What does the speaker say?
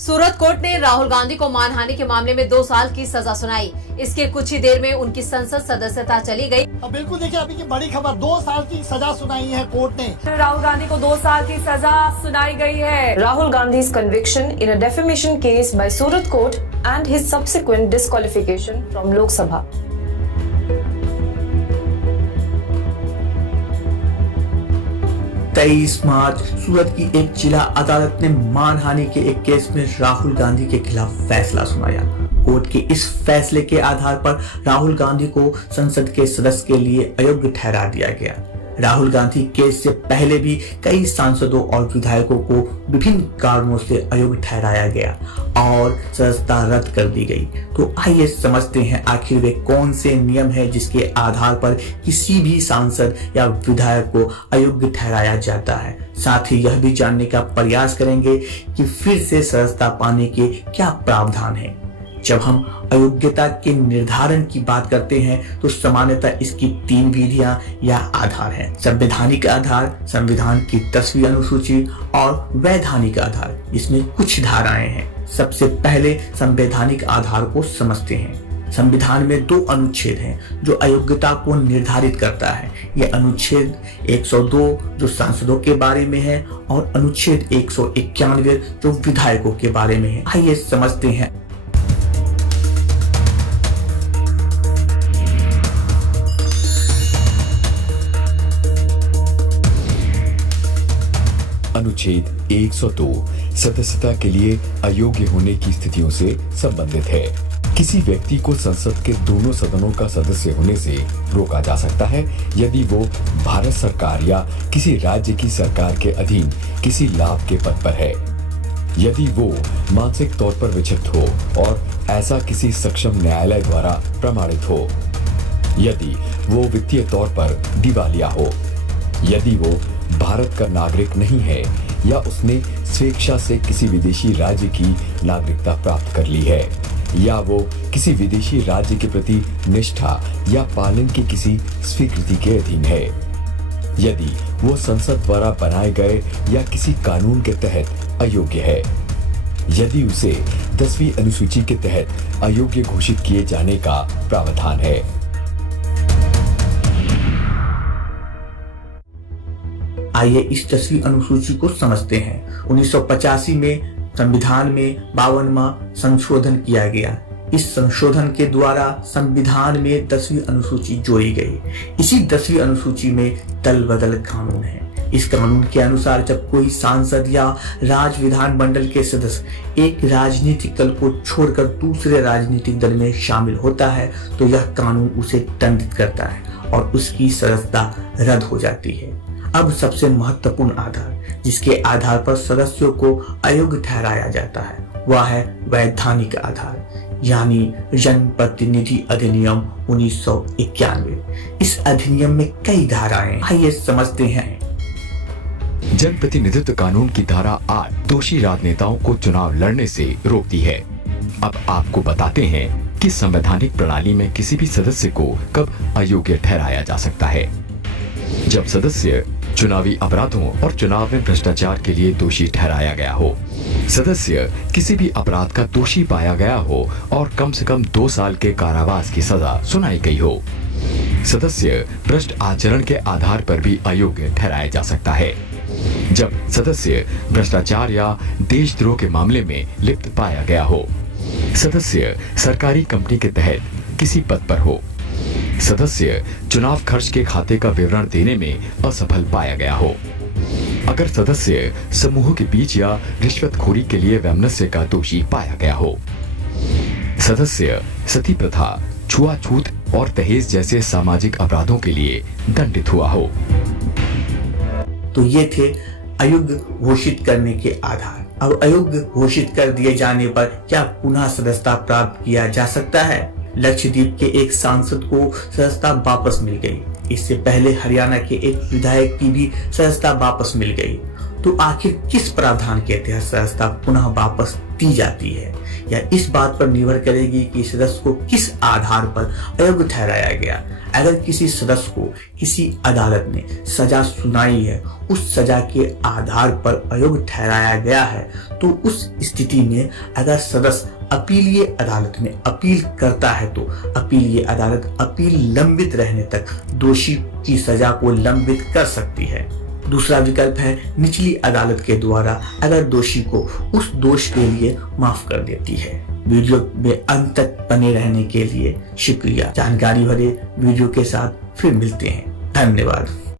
सूरत court ने राहुल गांधी को मानहानि के मामले में 2 साल की सजा सुनाई। इसके कुछ ही देर में उनकी संसद सदस्यता चली गई। अब बिल्कुल देखिए अभी की बड़ी खबर, 2 साल की सजा सुनाई है कोर्ट ने। राहुल गांधी को 2 साल की सजा सुनाई गई है। Rahul Gandhi's conviction in a defamation case by Surat Court and his subsequent disqualification from Lok Sabha. मार्च सूरत की एक जिला अदालत ने मानहानि के एक केस में राहुल गांधी के खिलाफ फैसला सुनाया। कोर्ट के इस फैसले के आधार पर राहुल गांधी को संसद के सदस्य के लिए अयोग्य ठहरा दिया गया। राहुल गांधी केस से पहले भी कई सांसदों और विधायकों को विभिन्न कारणों से अयोग्य ठहराया गया और सदस्यता रद्द कर दी गई। तो आइए समझते हैं आखिर वे कौन से नियम है जिसके आधार पर किसी भी सांसद या विधायक को अयोग्य ठहराया जाता है। साथ ही यह भी जानने का प्रयास करेंगे कि फिर से सदस्यता पाने के क्या प्रावधान है। जब हम अयोग्यता के निर्धारण की बात करते हैं तो सामान्यतः इसकी 3 विधियां या आधार हैं। संवैधानिक आधार, संविधान की 10वीं अनुसूची और वैधानिक आधार। इसमें कुछ धाराएं हैं। सबसे पहले संवैधानिक आधार को समझते हैं। संविधान में 2 अनुच्छेद हैं जो अयोग्यता को निर्धारित करता है। यह अनुच्छेद 102 जो सांसदों के बारे में है और अनुच्छेद 191 जो विधायकों के बारे में है। आइए समझते हैं। अनुच्छेद 102 सदस्यता के लिए अयोग्य होने की स्थितियों से संबंधित है। किसी व्यक्ति को संसद के दोनों सदनों का सदस्य होने से रोका जा सकता है यदि वो भारत सरकार या किसी राज्य की सरकार के अधीन किसी लाभ के पद पर है, यदि वो मानसिक तौर पर विक्षिप्त हो और ऐसा किसी सक्षम न्यायालय द्वारा प्रमाणित हो, यदि वो वित्तीय तौर पर दिवालिया हो, यदि वो भारत का नागरिक नहीं है या उसने स्वेच्छा से किसी विदेशी राज्य की नागरिकता प्राप्त कर ली है, या वो किसी विदेशी राज्य के प्रति निष्ठा या पालन की किसी स्वीकृति के अधीन है, यदि वो संसद द्वारा बनाए गए या किसी कानून के तहत अयोग्य है, यदि उसे 10वीं अनुसूची के तहत अयोग्य घोषित किए जाने का प्रावधान है। आइए इस 10वीं अनुसूची को समझते हैं। 1985 में संविधान में 52वां संशोधन किया गया। इस संशोधन के द्वारा संविधान में 10वीं अनुसूची जोड़ी गई। इसी 10वीं अनुसूची में दल बदल कानून है। इस कानून के अनुसार जब कोई सांसद या राज्य विधानमंडल के सदस्य एक राजनीतिक दल को छोड़कर दूसरे राजनीतिक दल में शामिल होता है तो यह कानून उसे दंडित करता है और उसकी सदस्यता रद्द हो जाती है। अब सबसे महत्वपूर्ण आधार जिसके आधार पर सदस्यों को अयोग्य ठहराया जाता है वह है वैधानिक आधार, यानी जनप्रतिनिधि अधिनियम 1991। इस अधिनियम में कई धाराएं, आइए समझते हैं। जनप्रतिनिधित्व कानून की धारा 8 दोषी राजनेताओं को चुनाव लड़ने से रोकती है। अब आपको बताते हैं कि संवैधानिक प्रणाली में किसी भी सदस्य को कब अयोग्य ठहराया जा सकता है। जब सदस्य चुनावी अपराधों और चुनाव में भ्रष्टाचार के लिए दोषी ठहराया गया हो, सदस्य किसी भी अपराध का दोषी पाया गया हो और कम से कम 2 साल के कारावास की सजा सुनाई गई हो, सदस्य भ्रष्ट आचरण के आधार पर भी अयोग्य ठहराया जा सकता है। जब सदस्य भ्रष्टाचार या देशद्रोह के मामले में लिप्त पाया गया हो, सदस्य सरकारी कंपनी के तहत किसी पद पर हो, सदस्य चुनाव खर्च के खाते का विवरण देने में असफल पाया गया हो, अगर सदस्य समूह के बीच या रिश्वतखोरी के लिए वैमनस्य का दोषी पाया गया हो, सदस्य सती प्रथा, छुआछूत और दहेज जैसे सामाजिक अपराधों के लिए दंडित हुआ हो। तो ये थे अयोग्य घोषित करने के आधार। अब अयोग्य घोषित कर दिए जाने पर क्या पुनः सदस्यता प्राप्त किया जा सकता है? लक्षद्वीप के एक सांसद को सदस्यता वापस मिल गई। इससे पहले हरियाणा के एक विधायक की भी सदस्यता वापस मिल गई। तो आखिर किस प्रावधान के तहत सदस्यता पुनः वापस दी जाती है, या इस बात पर निर्भर करेगी कि सदस्य को किस आधार पर अयोग्य ठहराया गया। अगर किसी सदस्य को किसी अदालत ने सजा सुनाई है, उस सजा के आधार पर अयोग्य ठहराया गया है, तो उस स्थिति में अगर सदस्य अपीलीय अदालत में अपील करता है तो अपीलीय अदालत अपील लंबित रहने तक दोषी की सजा को लंबित कर सकती है। दूसरा विकल्प है निचली अदालत के द्वारा अगर दोषी को उस दोष के लिए माफ कर देती है। वीडियो में अंत तक बने रहने के लिए शुक्रिया। जानकारी भरे वीडियो के साथ फिर मिलते हैं। धन्यवाद।